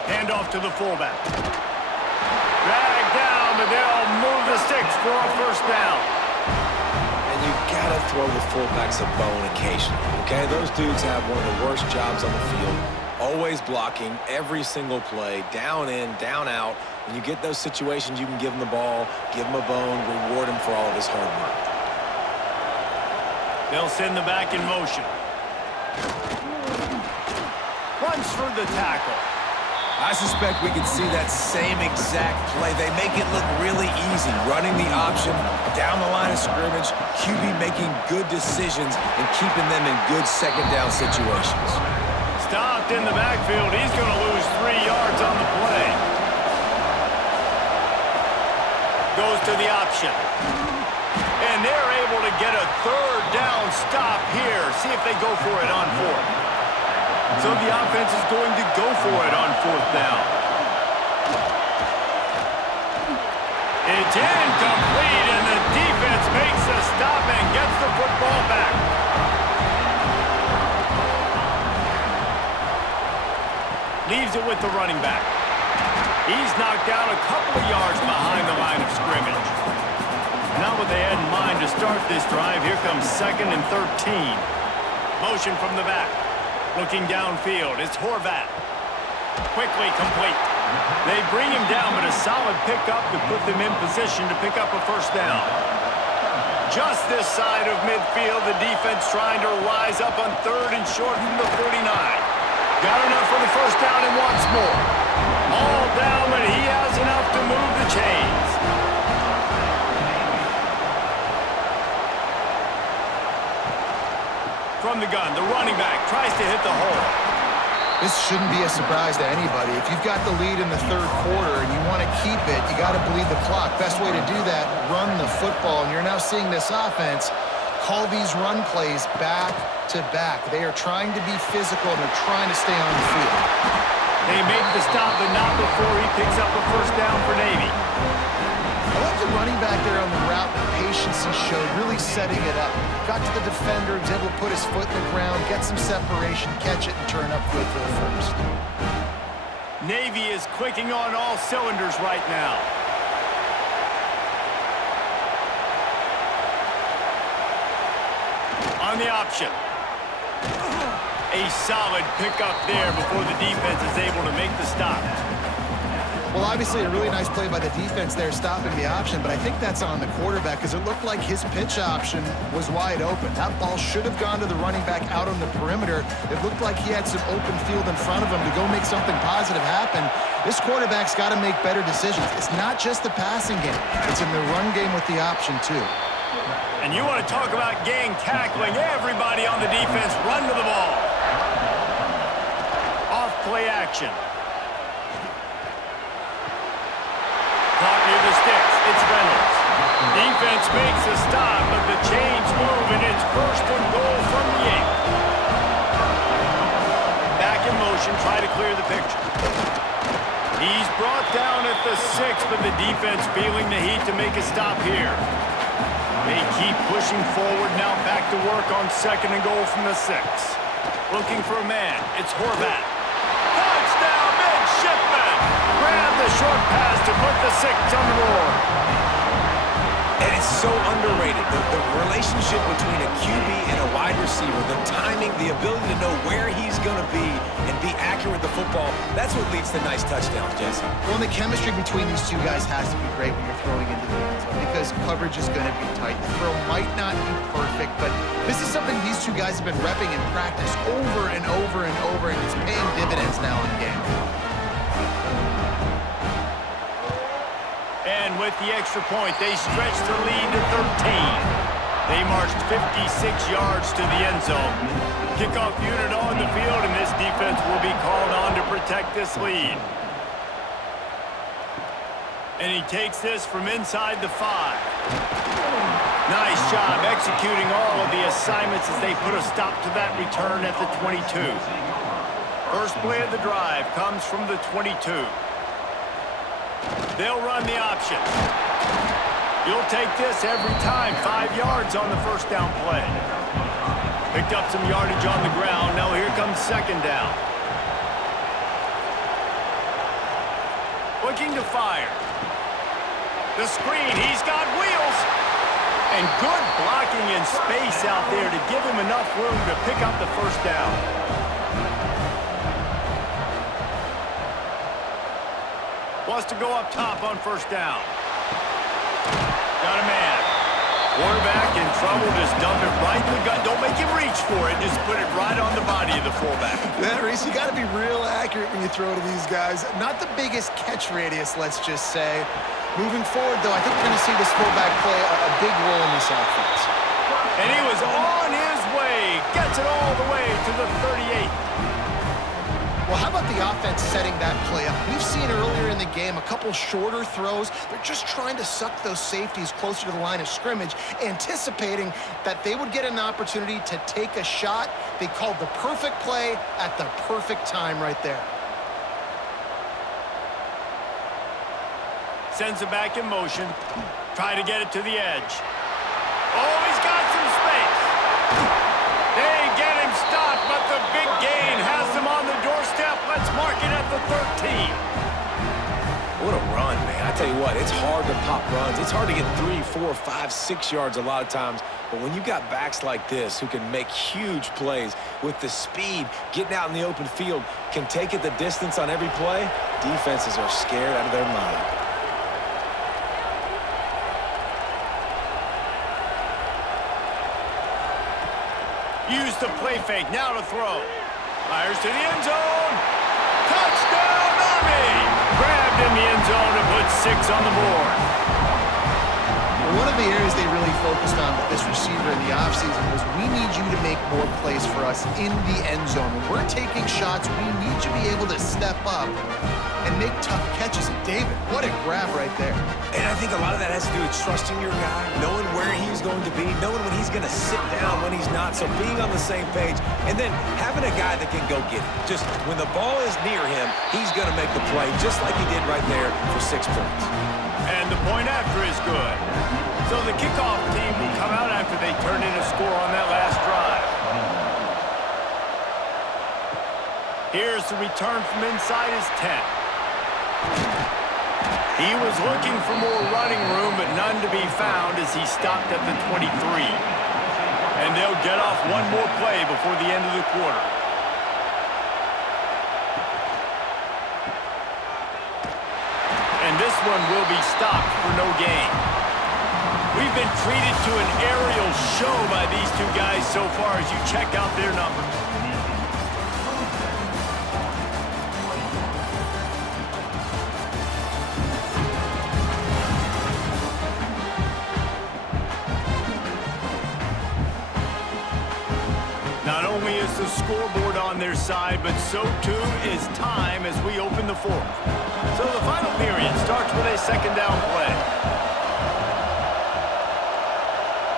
Hand off to the fullback. Drag down, but they'll move the sticks for a 1st down. And you gotta throw the fullbacks a bone occasionally, okay? Those dudes have one of the worst jobs on the field. Always blocking every single play, down in, down out. When you get those situations, you can give him the ball, give him a bone, reward him for all of his hard work. They'll send the back in motion. Runs for the tackle. I suspect we can see that same exact play. They make it look really easy, running the option down the line of scrimmage, QB making good decisions and keeping them in good second down situations. Stopped in the backfield. He's going to lose 3 yards on the play. Goes to the option. And they're able to get a 3rd down stop here. See if they go for it on 4th. So the offense is going to go for it on 4th down. It's incomplete, and the defense makes a stop and gets the football back. Leaves it with the running back. He's knocked down a couple of yards behind the line of scrimmage. Not what they had in mind to start this drive. Here comes 2nd and 13. Motion from the back. Looking downfield, it's Horvath. Quickly complete. They bring him down, but a solid pickup to put them in position to pick up a 1st down. Just this side of midfield, the defense trying to rise up on 3rd and short from the 49. Got enough for the 1st down and wants more. All down, but he has enough to move the chains. From the gun, the running back tries to hit the hole. This shouldn't be a surprise to anybody. If you've got the lead in the 3rd quarter and you want to keep it, you got to bleed the clock. Best way to do that, run the football. And you're now seeing this offense call these run plays back to back. They are trying to be physical and they're trying to stay on the field. They make the stop, but not before he picks up a 1st down for Navy. I like the running back there on the route, the patience he showed, really setting it up. Got to the defender, was able to put his foot in the ground, get some separation, catch it, and turn up good for the 1st. Navy is clicking on all cylinders right now. On the option. A solid pickup there before the defense is able to make the stop. Well, obviously, a really nice play by the defense there, stopping the option, but I think that's on the quarterback because it looked like his pitch option was wide open. That ball should have gone to the running back out on the perimeter. It looked like he had some open field in front of him to go make something positive happen. This quarterback's got to make better decisions. It's not just the passing game. It's in the run game with the option, too. And you want to talk about gang tackling. Everybody on the defense run to the ball. Off play action. Caught near the sticks. It's Reynolds. Defense makes a stop, but the chains move, and it's 1st and goal from the 8. Back in motion, try to clear the picture. He's brought down at the 6, but the defense feeling the heat to make a stop here. They keep pushing forward, now back to work on 2nd and goal from the 6. Looking for a man. It's Horvath. Touchdown, midshipman! Grab the short pass to put the 6 on the board. And it's so underrated. The relationship between a QB and a wide receiver, the timing, the ability to know where he's going to be and be accurate with the football, that's what leads to nice touchdowns, Jesse. Well, the chemistry between these two guys has to be great when you're throwing into the end zone because coverage is going to be tight. The throw might not be perfect, but this is something these two guys have been repping in practice over and over and over, and it's paying dividends now in game. And with the extra point, they stretch the lead to 13. They marched 56 yards to the end zone. Kickoff unit on the field, and this defense will be called on to protect this lead. And he takes this from inside the 5. Nice job executing all of the assignments as they put a stop to that return at the 22. First play of the drive comes from the 22. They'll run the option. You'll take this every time. 5 yards on the 1st down play. Picked up some yardage on the ground. Now here comes 2nd down. Looking to fire. The screen. He's got wheels. And good blocking in space out there to give him enough room to pick up the 1st down. Wants to go up top on 1st down. Got a man. Quarterback in trouble, just dump it right in the gut. Don't make him reach for it. Just put it right on the body of the fullback. Yeah, Reese, you got to be real accurate when you throw to these guys. Not the biggest catch radius, let's just say. Moving forward, though, I think we're going to see this fullback play a big role in this offense. And he was on his way. Gets it all the way to the 38. Well, how about the offense setting that play up? We've seen earlier in the game a couple shorter throws. They're just trying to suck those safeties closer to the line of scrimmage, anticipating that they would get an opportunity to take a shot. They called the perfect play at the perfect time right there. Sends it back in motion. Try to get it to the edge. Oh, he's got some space. They get him stopped, but the big gain has them on the doorstep. Let's mark it at the 13. What a run, man. I tell you what, it's hard to pop runs. It's hard to get 3, 4, 5, 6 yards a lot of times. But when you got backs like this who can make huge plays with the speed, getting out in the open field, can take it the distance on every play, defenses are scared out of their mind. Use the play fake, now to throw. Fires to the end zone. Touchdown, Army! Grabbed in the end zone to put 6 on the board. Well, one of the areas they really focused on with this receiver in the offseason was we need you to make more plays for us in the end zone. When we're taking shots, we need you to be able to step up and make tough catches. And David, what a grab right there. And I think a lot of that has to do with trusting your guy, knowing where he's going to be, knowing when he's going to sit down, when he's not, so being on the same page, and then having a guy that can go get it. Just when the ball is near him, he's going to make the play, just like he did right there for 6 points. And the point after is good. So the kickoff team will come out after they turn in a score on that last drive. Here's the return from inside his 10. He was looking for more running room, but none to be found as he stopped at the 23. And they'll get off one more play before the end of the quarter. And this one will be stopped for no gain. We've been treated to an aerial show by these two guys so far as you check out their numbers. Not only is the scoreboard on their side, but so too is time as we open the fourth. So the final period starts with a second down play.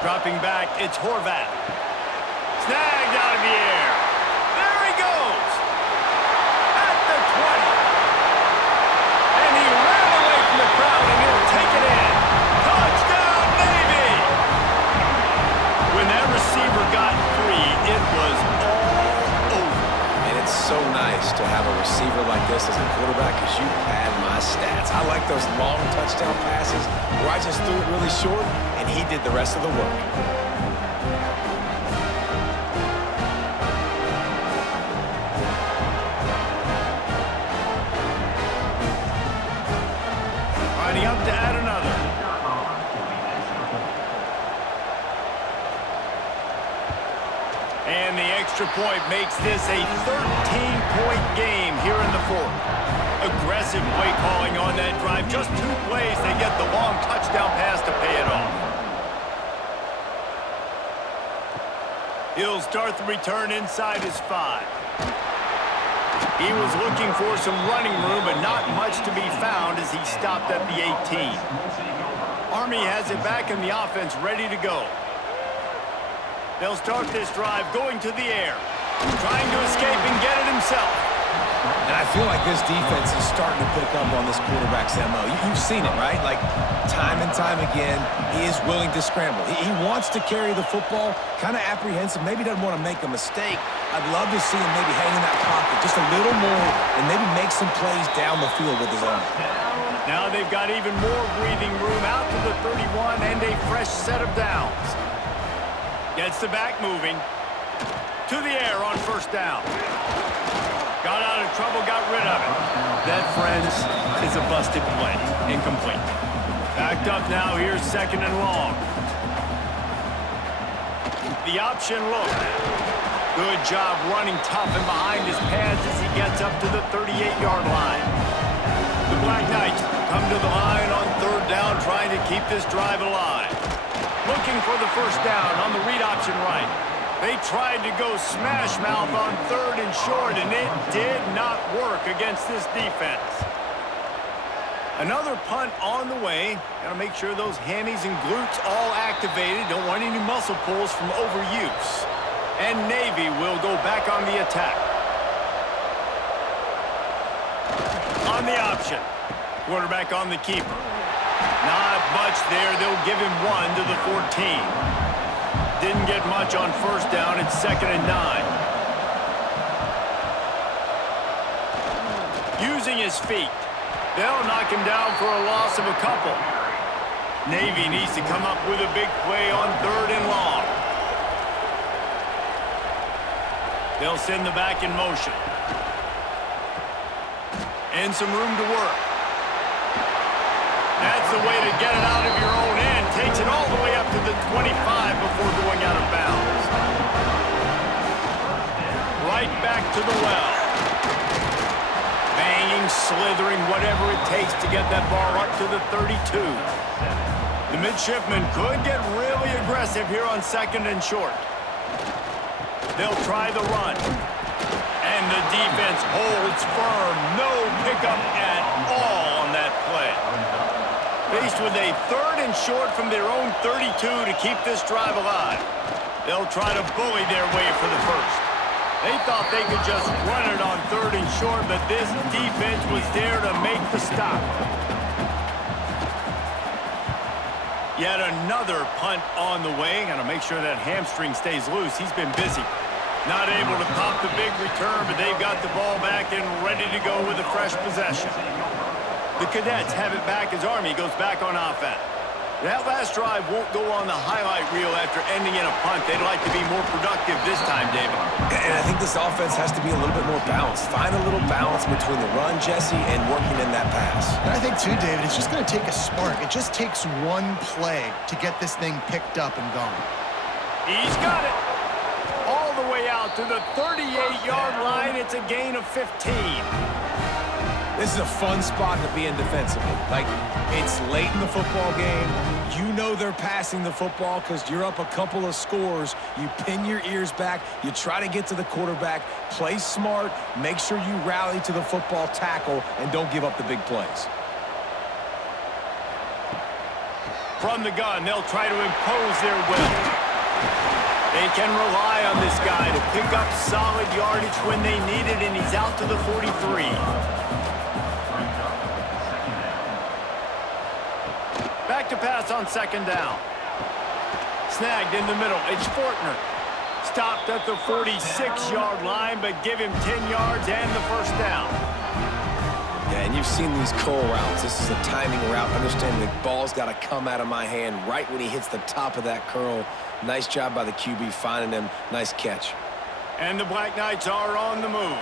Dropping back, it's Horvath. Snagged out of the air. There he goes. At the 20. And he ran away from the crowd and he'll take it in. Touchdown, Navy! When that receiver got free, it was all over. And it's so nice to have a receiver like this as a quarterback because you pad my stats. I like those long touchdown passes where I just threw it really short and he did the rest of the work. Lining up to add another. And the extra point makes this a 13-point game here in the fourth. Aggressive play calling on that drive. Just 2 plays, they get the long touchdown pass to pay it off. He'll start the return inside his 5. He was looking for some running room, but not much to be found as he stopped at the 18. Army has it back in the offense, ready to go. They'll start this drive going to the air, trying to escape and get it himself. And I feel like this defense is starting to pick up on this quarterback's MO. You've seen it, right? Like, time and time again, he is willing to scramble. He wants to carry the football, kind of apprehensive, maybe doesn't want to make a mistake. I'd love to see him maybe hang in that pocket just a little more and maybe make some plays down the field with his own. Now they've got even more breathing room out to the 31 and a fresh set of downs. Gets the back moving. To the air on first down. Got out of trouble, got rid of it. That, friends, is a busted play. Incomplete. Backed up now, here's second and long. The option look. Good job running tough and behind his pads as he gets up to the 38-yard line. The Black Knights come to the line on third down, trying to keep this drive alive. Looking for the first down on the read option right. They tried to go smash mouth on third and short, and it did not work against this defense. Another punt on the way. Got to make sure those hammies and glutes all activated. Don't want any muscle pulls from overuse. And Navy will go back on the attack. On the option. Quarterback on the keeper. Not much there. They'll give him 1 to the 14. Didn't get much on first down. It's 2nd and 9. Using his feet. They'll knock him down for a loss of a couple. Navy needs to come up with a big play on 3rd and long. They'll send the back in motion. And some room to work. That's the way to get it out of your own end. Takes it all the way up to the 25 before going out of bounds. Right back to the well. Banging, slithering, whatever it takes to get that ball up to the 32. The midshipmen could get really aggressive here on 2nd and short. They'll try the run. And the defense holds firm. No pickup at all on that play. Faced with a 3rd and short from their own 32 to keep this drive alive. They'll try to bully their way for the first. They thought they could just run it on 3rd and short, but this defense was there to make the stop. Yet another punt on the way. Got to make sure that hamstring stays loose. He's been busy. Not able to pop the big return, but they've got the ball back and ready to go with a fresh possession. The Cadets have it back as Army goes back on offense. That last drive won't go on the highlight reel after ending in a punt. They'd like to be more productive this time, David. And I think this offense has to be a little bit more balanced. Find a little balance between the run, Jesse, and working in that pass. And I think, too, David, it's just going to take a spark. It just takes one play to get this thing picked up and gone. He's got it. All the way out to the 38-yard line. It's a gain of 15. This is a fun spot to be in defensively. Like, it's late in the football game. You know they're passing the football because you're up a couple of scores. You pin your ears back. You try to get to the quarterback. Play smart. Make sure you rally to the football tackle and don't give up the big plays. From the gun, they'll try to impose their will. They can rely on this guy to pick up solid yardage when they need it, and he's out to the 43. Back to pass on 2nd down. Snagged in the middle. It's Fortner. Stopped at the 46-yard line, but give him 10 yards and the first down. Yeah, and you've seen these curl routes. This is a timing route. Understanding the ball's got to come out of my hand right when he hits the top of that curl. Nice job by the QB finding him. Nice catch. And the Black Knights are on the move.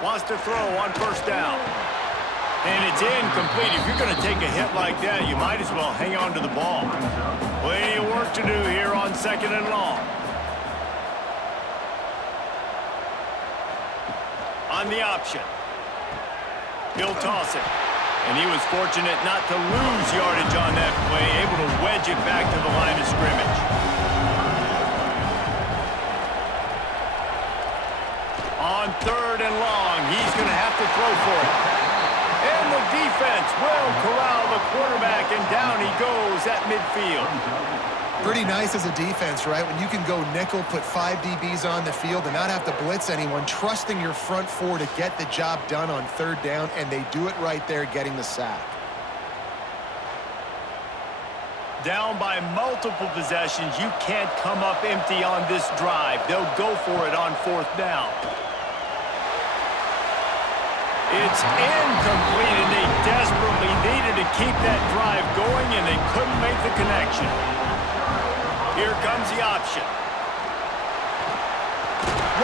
Wants to throw on first down. And it's incomplete. If you're going to take a hit like that, you might as well hang on to the ball. Plenty of work to do here on 2nd and long. On the option. He'll toss it. And he was fortunate not to lose yardage on that play, able to wedge it back to the line of scrimmage. On 3rd and long, he's going to have to throw for it. And the defense will corral the quarterback, and down he goes at midfield. Pretty nice as a defense, right? When you can go nickel, put 5 DBs on the field and not have to blitz anyone, trusting your front four to get the job done on 3rd down, and they do it right there, getting the sack. Down by multiple possessions, you can't come up empty on this drive. They'll go for it on 4th down. It's incomplete, and they desperately needed to keep that drive going, and they couldn't make the connection. Here comes the option.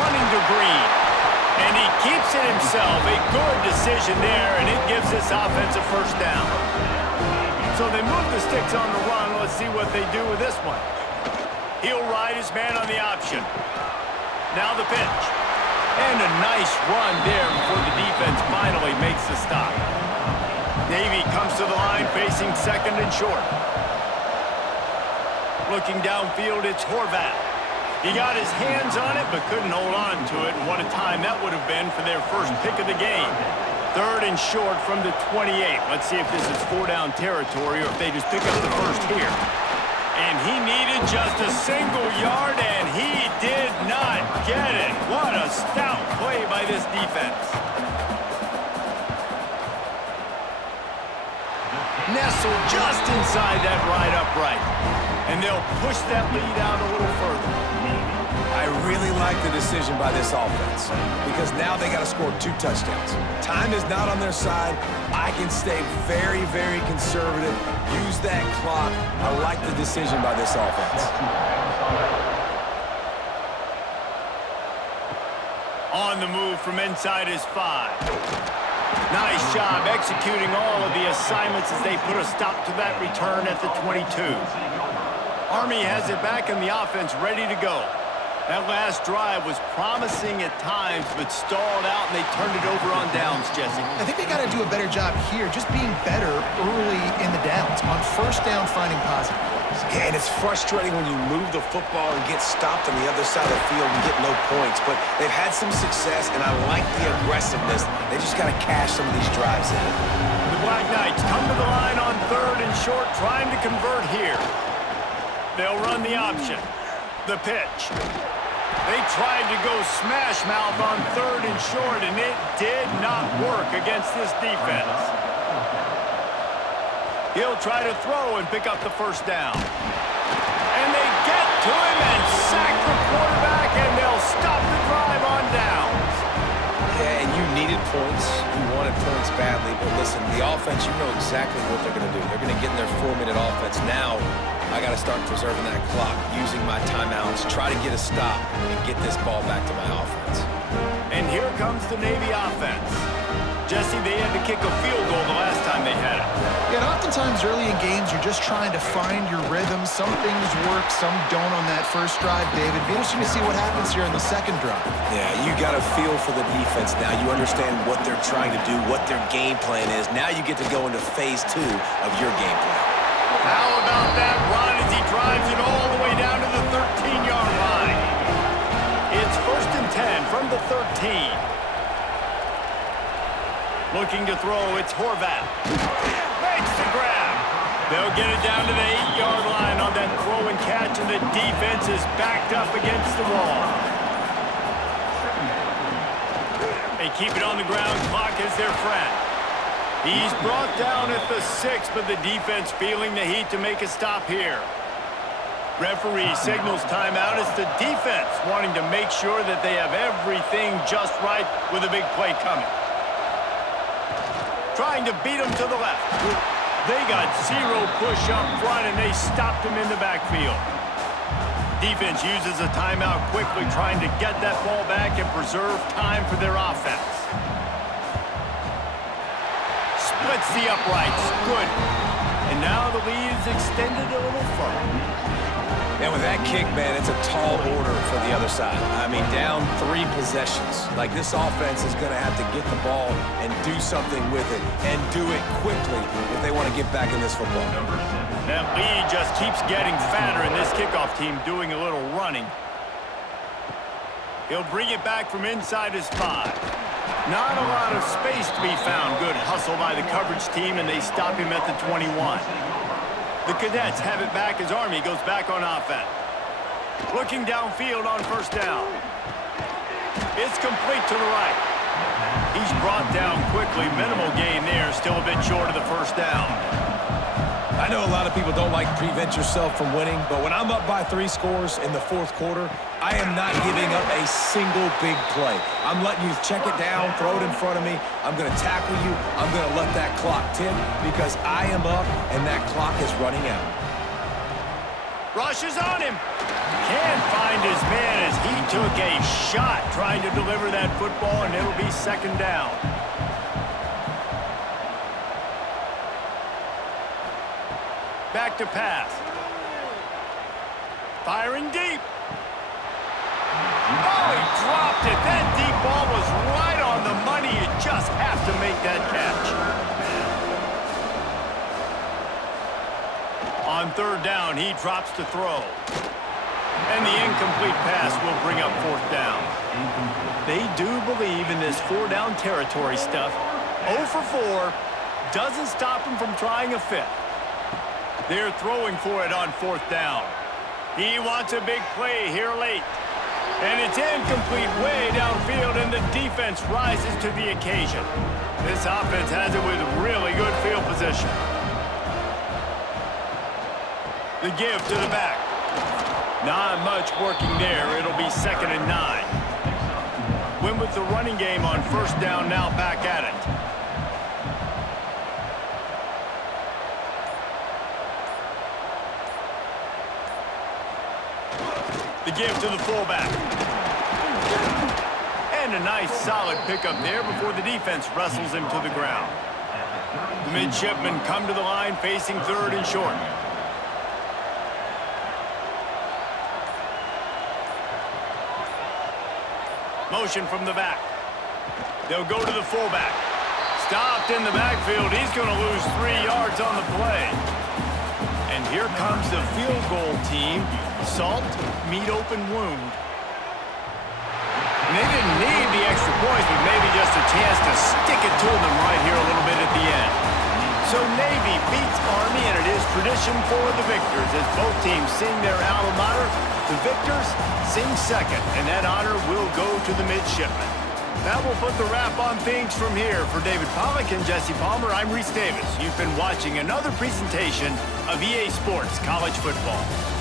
Running to Green. And he keeps it himself. A good decision there, and it gives this offense a first down. So they move the Stix on the run. Let's see what they do with this one. He'll ride his man on the option. Now the pitch. And a nice run there before the defense finally makes the stop. Navy comes to the line facing second and short. Looking downfield, it's Horvath. He got his hands on it but couldn't hold on to it. And what a time that would have been for their first pick of the game. Third and short from the 28. Let's see if this is 4-down territory or if they just pick up the first here. And he needed just a single yard, and he did not get it. What a stout play by this defense. Nestled just inside that right upright. And they'll push that lead out a little further. I really like the decision by this offense because now they got to score 2 touchdowns. Time is not on their side. I can stay very, very conservative. Use that clock. I like the decision by this offense. On the move from inside his 5. Nice job executing all of the assignments as they put a stop to that return at the 22. Army has it back in the offense ready to go. That last drive was promising at times, but stalled out, and they turned it over on downs, Jesse. I think they got to do a better job here, just being better early in the downs. On first down, finding positive plays. Yeah, and it's frustrating when you move the football and get stopped on the other side of the field and get no points. But they've had some success, and I like the aggressiveness. They just got to cash some of these drives in. The Black Knights come to the line on third and short, trying to convert here. They'll run the option. The pitch. They tried to go smash mouth on third and short, and it did not work against this defense. He'll try to throw and pick up the first down. And they get to him and sack the quarterback, and they'll stop the drive on downs. Yeah, and you needed points. You wanted points badly. But listen, the offense, you know exactly what they're going to do. They're going to get in their 4-minute offense. Now, I got to start preserving that clock, using my timeouts, try to get a stop, and get this ball back to my offense. And here comes the Navy offense. Jesse, they had to kick a field goal the last time they had it. Yeah, and oftentimes early in games, you're just trying to find your rhythm. Some things work, some don't on that first drive, David. Be interesting to see what happens here in the second drive. Yeah, you got a feel for the defense now. You understand what they're trying to do, what their game plan is. Now you get to go into phase 2 of your game plan. How about that run as he drives it all the way down to the 13-yard line? It's 1st and 10 from the 13. Looking to throw, it's Horvath. Makes the grab. They'll get it down to the 8-yard line on that throw and catch, and the defense is backed up against the wall. They keep it on the ground. Clock is their friend. He's brought down at the 6, but the defense feeling the heat to make a stop here. Referee signals timeout. It's the defense wanting to make sure that they have everything just right with a big play coming. Trying to beat him to the left. They got 0 push up front, and they stopped him in the backfield. Defense uses a timeout quickly, trying to get that ball back and preserve time for their offense. Splits the uprights. Good. And now the lead is extended a little further. And with that kick, man, it's a tall order for the other side. I mean, down 3 possessions. Like, this offense is going to have to get the ball and do something with it, and do it quickly if they want to get back in this football. That lead just keeps getting fatter, and this kickoff team doing a little running. He'll bring it back from inside his 5. Not a lot of space to be found. Good hustle by the coverage team, and they stop him at the 21. The Cadets have it back as Army goes back on offense. Looking downfield on first down. It's complete to the right. He's brought down quickly. Minimal gain there. Still a bit short of the first down. I know a lot of people don't like prevent yourself from winning, but when I'm up by 3 scores in the 4th quarter, I am not giving up a single big play. I'm letting you check it down, throw it in front of me. I'm going to tackle you. I'm going to let that clock tick because I am up and that clock is running out. Rushes on him. Can't find his man as he took a shot trying to deliver that football, and it'll be 2nd down. back to pass. Firing deep. Oh, he dropped it. That deep ball was right on the money. You just have to make that catch. On third down, he drops to throw. And the incomplete pass will bring up fourth down. They do believe in this four-down territory stuff. 0 for 4 doesn't stop him from trying a fifth. They're throwing for it on fourth down. He wants a big play here late. And it's incomplete way downfield, and the defense rises to the occasion. This offense has it with really good field position. The give to the back. Not much working there. It'll be 2nd and 9. Win with the running game on first down, now back at it. The give to the fullback. And a nice solid pickup there before the defense wrestles him to the ground. The midshipmen come to the line facing 3rd and short. Motion from the back. They'll go to the fullback. Stopped in the backfield. He's going to lose 3 yards on the play. And here comes the field goal team. Salt, meet open wound. And they didn't need the extra points, but maybe just a chance to stick it to them right here a little bit at the end. So Navy beats Army, and it is tradition for the victors as both teams sing their alma mater. The victors sing second, and that honor will go to the midshipmen. That will put the wrap on things from here. For David Pollack and Jesse Palmer, I'm Reese Davis. You've been watching another presentation of EA Sports College Football.